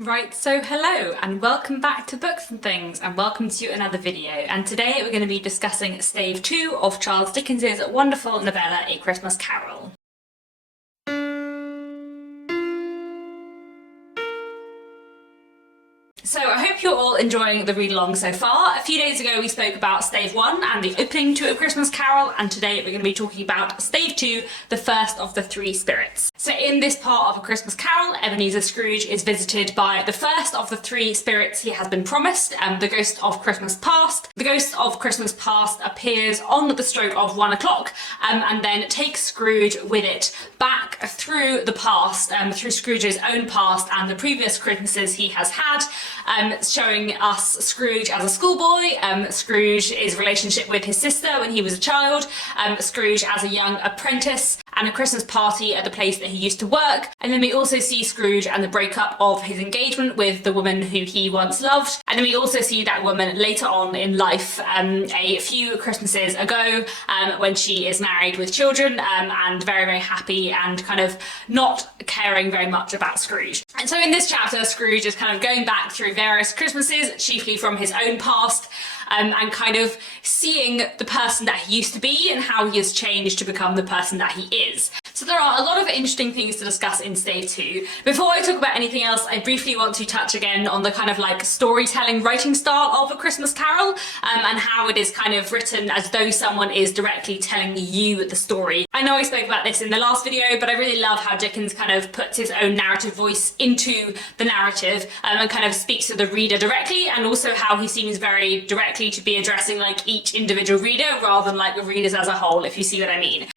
Right, so hello and welcome back to Books and Things and welcome to another video, and today we're going to be discussing Stave 2 of Charles Dickens's wonderful novella A Christmas Carol. So I hope you're all enjoying the read along so far. A few days ago we spoke about Stave 1 and the opening to A Christmas Carol, and today we're going to be talking about Stave 2, the first of the three spirits. So in this part of A Christmas Carol, Ebenezer Scrooge is visited by the first of the three spirits he has been promised, the ghost of Christmas past. The ghost of Christmas past appears on the stroke of 1 o'clock and then takes Scrooge with it back through the past, through Scrooge's own past and the previous Christmases he has had, showing us Scrooge as a schoolboy, Scrooge's relationship with his sister when he was a child, Scrooge as a young apprentice, and a Christmas party at the place that he used to work. And then we also see Scrooge and the breakup of his engagement with the woman who he once loved. And then we also see that woman later on in life, a few Christmases ago, when she is married with children and very, very happy and kind of not caring very much about Scrooge. And so in this chapter, Scrooge is kind of going back through various Christmases, chiefly from his own past, and kind of seeing the person that he used to be and how he has changed to become the person that he is. So there are a lot of interesting things to discuss in Stave 2. Before I talk about anything else, I briefly want to touch again on the kind of like storytelling writing style of A Christmas Carol, and how it is kind of written as though someone is directly telling you the story. I know I spoke about this in the last video, but I really love how Dickens kind of puts his own narrative voice into the narrative and kind of speaks to the reader directly, and also how he seems very directly to be addressing like each individual reader rather than like the readers as a whole, if you see what I mean.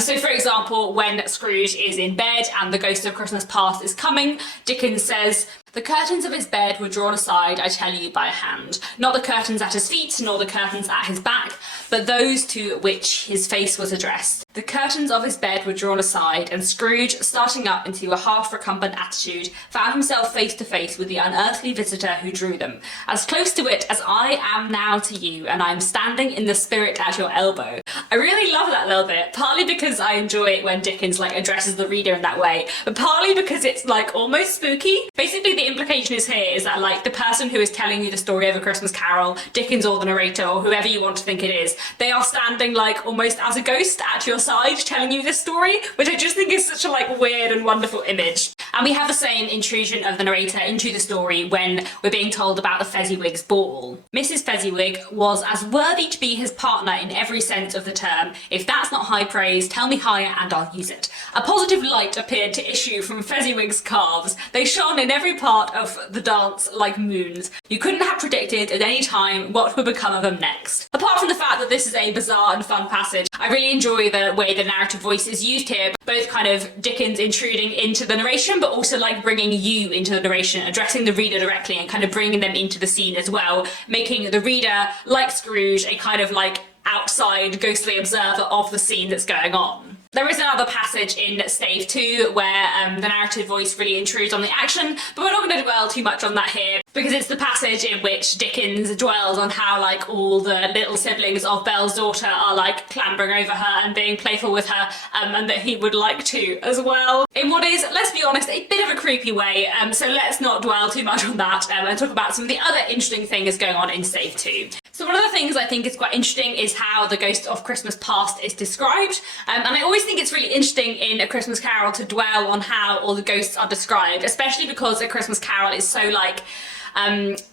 So for example, when Scrooge is in bed and the ghost of Christmas past is coming, Dickens says, "The curtains of his bed were drawn aside, I tell you, by a hand. Not the curtains at his feet, nor the curtains at his back, but those to which his face was addressed. The curtains of his bed were drawn aside, and Scrooge, starting up into a half-recumbent attitude, found himself face to face with the unearthly visitor who drew them, as close to it as I am now to you, and I am standing in the spirit at your elbow." I really love that little bit, partly because I enjoy it when Dickens like addresses the reader in that way, but partly because it's like almost spooky. Basically the implication is here is that like the person who is telling you the story of A Christmas Carol, Dickens or the narrator or whoever you want to think it is, they are standing like almost as a ghost at your side telling you this story, which I just think is such a like weird and wonderful image. And we have the same intrusion of the narrator into the story when we're being told about the Fezziwig's ball. Mrs. Fezziwig was as worthy to be his partner in every sense of the term. If that's not high praise, tell me higher and I'll use it. A positive light appeared to issue from Fezziwig's calves. They shone in every part of the dance like moons. You couldn't have predicted at any time what would become of them next. Apart from the fact that this is a bizarre and fun passage, I really enjoy the way the narrative voice is used here, both kind of Dickens intruding into the narration, but also like bringing you into the narration, addressing the reader directly and kind of bringing them into the scene as well, making the reader, like Scrooge, a kind of like outside ghostly observer of the scene that's going on. There is another passage in Stave 2 where the narrative voice really intrudes on the action, but we're not going to dwell too much on that here because it's the passage in which Dickens dwells on how like all the little siblings of Belle's daughter are like clambering over her and being playful with her, and that he would like to as well, in what is, let's be honest, a bit of a creepy way, so let's not dwell too much on that and talk about some of the other interesting things going on in Stave 2. So one of the things I think is quite interesting is how the ghost of Christmas past is described, and I always think it's really interesting in A Christmas Carol to dwell on how all the ghosts are described, especially because A Christmas Carol is so like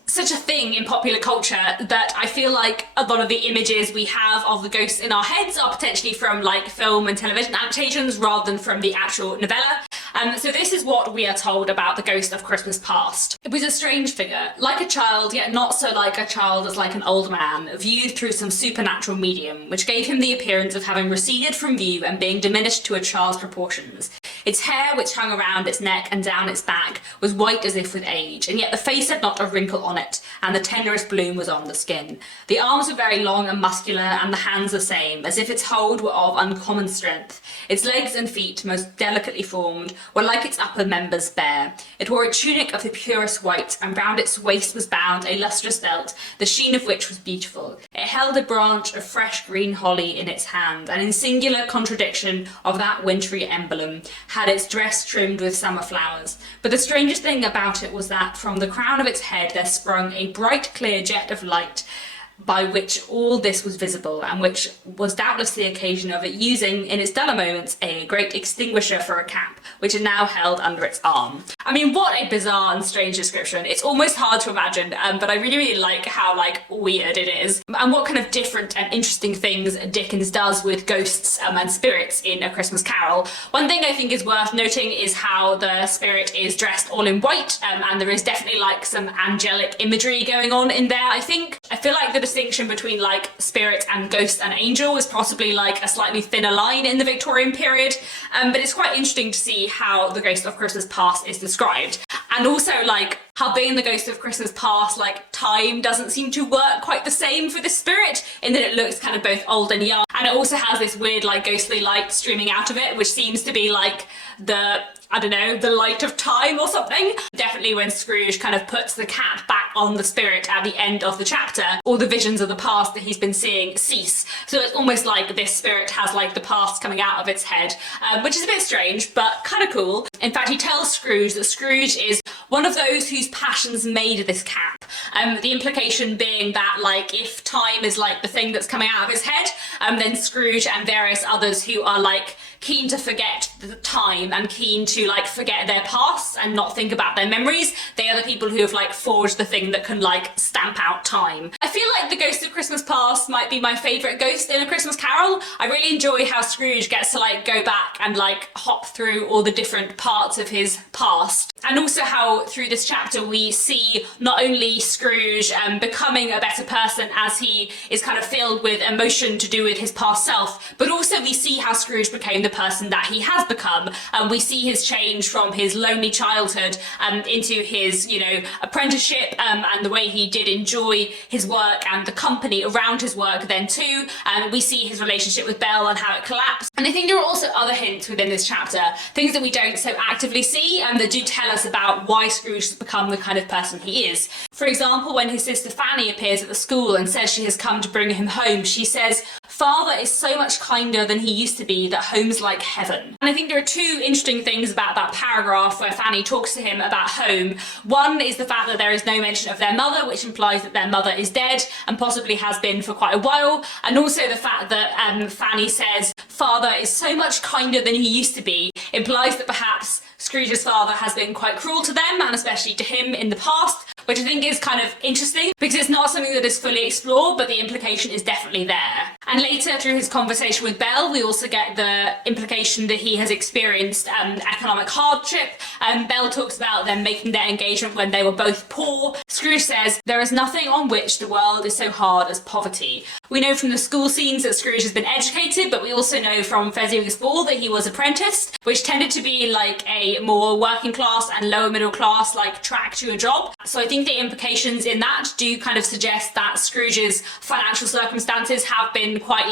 such a thing in popular culture that I feel like a lot of the images we have of the ghosts in our heads are potentially from like film and television adaptations rather than from the actual novella. So this is what we are told about the ghost of Christmas past. It was a strange figure, like a child, yet not so like a child as like an old man, viewed through some supernatural medium, which gave him the appearance of having receded from view and being diminished to a child's proportions. Its hair, which hung around its neck and down its back, was white as if with age, and yet the face had not a wrinkle on it, and the tenderest bloom was on the skin. The arms were very long and muscular, and the hands the same, as if its hold were of uncommon strength. Its legs and feet, most delicately formed, were like its upper members bare. It wore a tunic of the purest white, and round its waist was bound a lustrous belt, the sheen of which was beautiful. It held a branch of fresh green holly in its hand, and in singular contradiction of that wintry emblem, had its dress trimmed with summer flowers. But the strangest thing about it was that from the crown of its head there sprung a bright clear jet of light, by which all this was visible, and which was doubtless the occasion of it using, in its duller moments, a great extinguisher for a cap, which it now held under its arm. I mean, what a bizarre and strange description. It's almost hard to imagine, but I really like how, weird it is, and what kind of different and interesting things Dickens does with ghosts and spirits in A Christmas Carol. One thing I think is worth noting is how the spirit is dressed all in white, and there is definitely, some angelic imagery going on in there, I think. I feel like the distinction between spirit and ghost and angel is possibly a slightly thinner line in the Victorian period, but it's quite interesting to see how the Ghost of Christmas Past is described, and also how being the Ghost of Christmas Past, time doesn't seem to work quite the same for the spirit, in that it looks kind of both old and young, and it also has this weird ghostly light streaming out of it, which seems to be the light of time or something. Definitely when Scrooge kind of puts the cap back on the spirit at the end of the chapter, all the visions of the past that he's been seeing cease. So it's almost like this spirit has the past coming out of its head, which is a bit strange, but kind of cool. In fact, he tells Scrooge that Scrooge is one of those whose passions made this cap. The implication being that if time is the thing that's coming out of his head, then Scrooge and various others who are keen to forget the time and keen to forget their past and not think about their memories, they are the people who have forged the thing that can stamp out time. I feel like the Ghost of Christmas Past might be my favourite ghost in A Christmas Carol. I really enjoy how Scrooge gets to go back and hop through all the different parts of his past, and also how through this chapter we see not only Scrooge becoming a better person as he is kind of filled with emotion to do with his past self, but also we see how Scrooge became the person that he has become. We see his change from his lonely childhood into his, apprenticeship, and the way he did enjoy his work and the company around his work then too. We see his relationship with Belle and how it collapsed. And I think there are also other hints within this chapter, things that we don't so actively see, that do tell us about why Scrooge has become the kind of person he is. For example, when his sister Fanny appears at the school and says she has come to bring him home, she says, "Father is so much kinder than he used to be that home's like heaven." And I think there are two interesting things about that paragraph where Fanny talks to him about home. One is the fact that there is no mention of their mother, which implies that their mother is dead and possibly has been for quite a while, and also the fact that Fanny says, "Father is so much kinder than he used to be," implies that perhaps Scrooge's father has been quite cruel to them, and especially to him in the past, which I think is kind of interesting because it's not something that is fully explored, but the implication is definitely there. And later, through his conversation with Belle, we also get the implication that he has experienced economic hardship. Belle talks about them making their engagement when they were both poor. Scrooge says, "There is nothing on which the world is so hard as poverty." We know from the school scenes that Scrooge has been educated, but we also know from Fezziwig's Ball that he was apprenticed, which tended to be a more working class and lower middle class track to a job. So I think the implications in that do kind of suggest that Scrooge's financial circumstances have been quite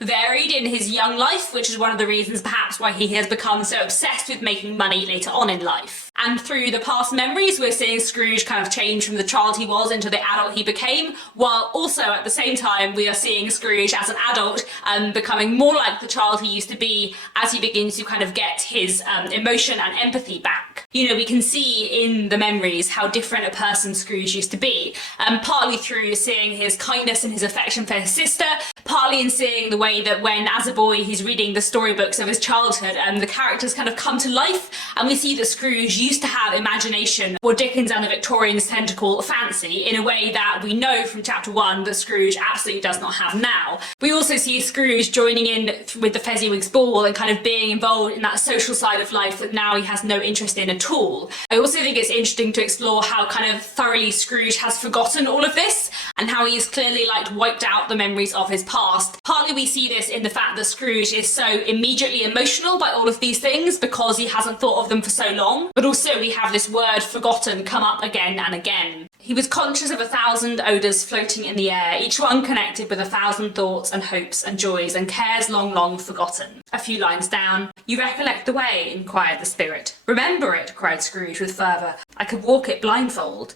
varied in his young life, which is one of the reasons perhaps why he has become so obsessed with making money later on in life. And through the past memories, we're seeing Scrooge kind of change from the child he was into the adult he became, while also at the same time we are seeing Scrooge as an adult becoming more like the child he used to be as he begins to kind of get his emotion and empathy back. We can see in the memories how different a person Scrooge used to be, partly through seeing his kindness and his affection for his sister, partly in seeing the way that when as a boy he's reading the storybooks of his childhood, the characters kind of come to life, and we see that Scrooge used to have imagination, what Dickens and the Victorians tend to call fancy, in a way that we know from chapter 1 that Scrooge absolutely does not have now. We also see Scrooge joining in with the Fezziwig's Ball and kind of being involved in that social side of life that now he has no interest in at all. I also think it's interesting to explore how kind of thoroughly Scrooge has forgotten all of this, and how he has clearly wiped out the memories of his past. Partly we see this in the fact that Scrooge is so immediately emotional by all of these things because he hasn't thought of them for so long, but also we have this word forgotten come up again and again. He was conscious of 1,000 odours floating in the air, each one connected with 1,000 thoughts and hopes and joys and cares long, long forgotten. A few lines down, "You recollect the way?" inquired the spirit. "Remember it," cried Scrooge with fervour. "I could walk it blindfold."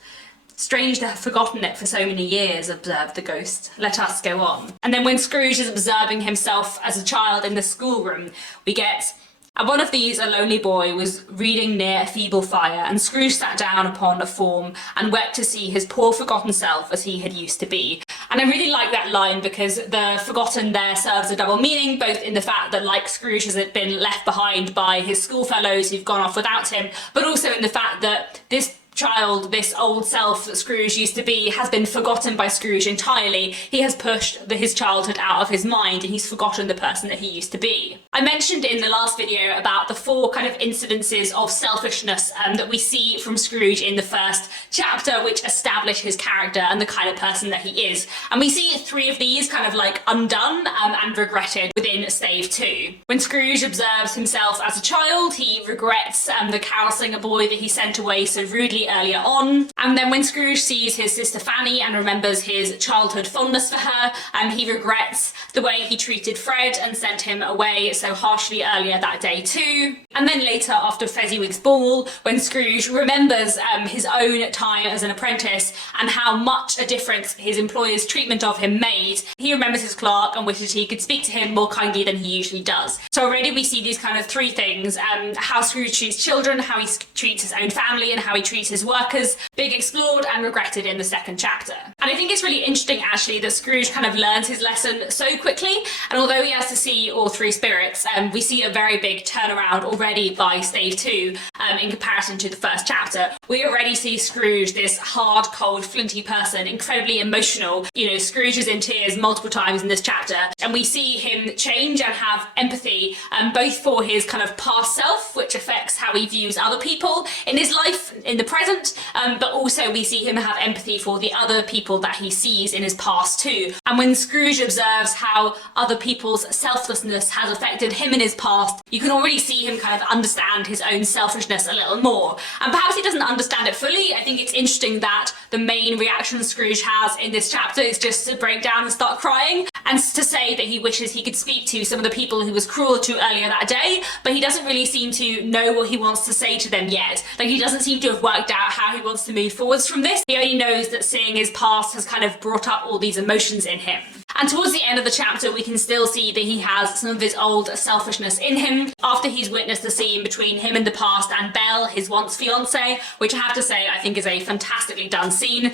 "Strange to have forgotten it for so many years," observed the ghost. "Let us go on." And then when Scrooge is observing himself as a child in the schoolroom, we get And one of these, a lonely boy, was reading near a feeble fire, and Scrooge sat down upon a form and wept to see his poor forgotten self as he had used to be. And I really like that line because the forgotten there serves a double meaning, both in the fact that, like Scrooge, has been left behind by his schoolfellows who've gone off without him, but also in the fact that this child, this old self that Scrooge used to be, has been forgotten by Scrooge entirely. He has pushed his childhood out of his mind and he's forgotten the person that he used to be. I mentioned in the last video about the 4 kind of incidences of selfishness that we see from Scrooge in the first chapter, which establish his character and the kind of person that he is. And we see 3 of these kind of like undone and regretted within Stave 2. When Scrooge observes himself as a child, he regrets the carol singer boy that he sent away so rudely earlier on. And then when Scrooge sees his sister Fanny and remembers his childhood fondness for her, he regrets the way he treated Fred and sent him away so harshly earlier that day too. And then later, after Fezziwig's ball, when Scrooge remembers his own time as an apprentice and how much a difference his employer's treatment of him made, he remembers his clerk and wishes he could speak to him more kindly than he usually does. So already we see these kind of 3 things, how Scrooge treats children, how he treats his own family, and how he treats his workers, being explored and regretted in the second chapter. And I think it's really interesting actually that Scrooge kind of learns his lesson so quickly, and although he has to see all 3 spirits, we see a very big turnaround already by Stave 2 in comparison to the first chapter. We already see Scrooge, this hard, cold, flinty person, incredibly emotional. You know, Scrooge is in tears multiple times in this chapter, and we see him change and have empathy, both for his kind of past self, which affects how he views other people in his life, in the present, but also we see him have empathy for the other people that he sees in his past too. And when Scrooge observes how other people's selflessness has affected him in his past, you can already see him kind of understand his own selfishness a little more. And perhaps he doesn't understand it fully. I think it's interesting that the main reaction Scrooge has in this chapter is just to break down and start crying, and to say that he wishes he could speak to some of the people he was cruel to earlier that day, but he doesn't really seem to know what he wants to say to them yet. Like, he doesn't seem to have worked out how he wants to move forwards from this. He only knows that seeing his past has kind of brought up all these emotions in him. And towards the end of the chapter, we can still see that he has some of his old selfishness in him. After he's witnessed the scene between him in the past and Belle, his once fiancée, which I have to say I think is a fantastically done scene,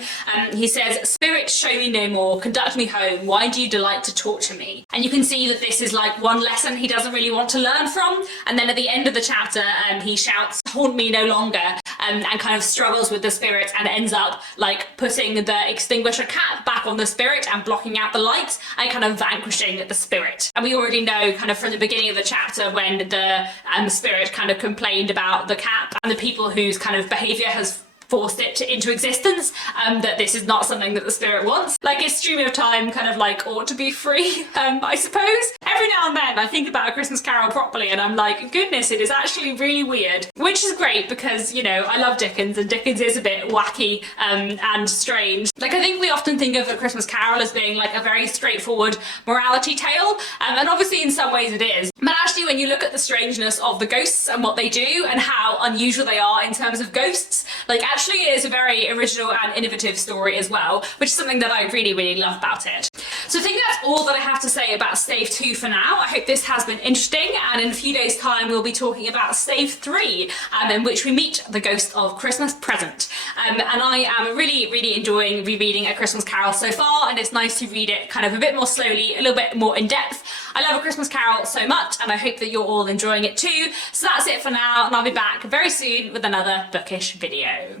he says, "Spirit, show me no more, conduct me home, why do you delight to torture me?" And you can see that this is like one lesson he doesn't really want to learn from. And then at the end of the chapter, he shouts, "Haunt me no longer," and kind of struggles with the spirit and ends up like putting the extinguisher cap back on the spirit and blocking out the light and kind of vanquishing the spirit. And we already know kind of from the beginning of the chapter when the spirit kind of complained about the cap and the people whose kind of behaviour has forced it into existence, that this is not something that the spirit wants. Like, its stream of time kind of like ought to be free, I suppose. Every now and then I think about A Christmas Carol properly and I'm like, goodness, it is actually really weird. Which is great because, you know, I love Dickens and Dickens is a bit wacky and strange. Like, I think we often think of A Christmas Carol as being like a very straightforward morality tale, and obviously in some ways it is. But actually when you look at the strangeness of the ghosts and what they do and how unusual they are in terms of ghosts, like actually it is a very original and innovative story as well, which is something that I really, really love about it. So I think that's all that I have to say about Stave 2 for now. I hope this has been interesting, and in a few days' time we'll be talking about Stave 3, in which we meet the ghost of Christmas Present. And I am really, really enjoying rereading A Christmas Carol so far, and it's nice to read it kind of a bit more slowly, a little bit more in depth. I love A Christmas Carol so much, and I hope that you're all enjoying it too. So that's it for now, and I'll be back very soon with another bookish video.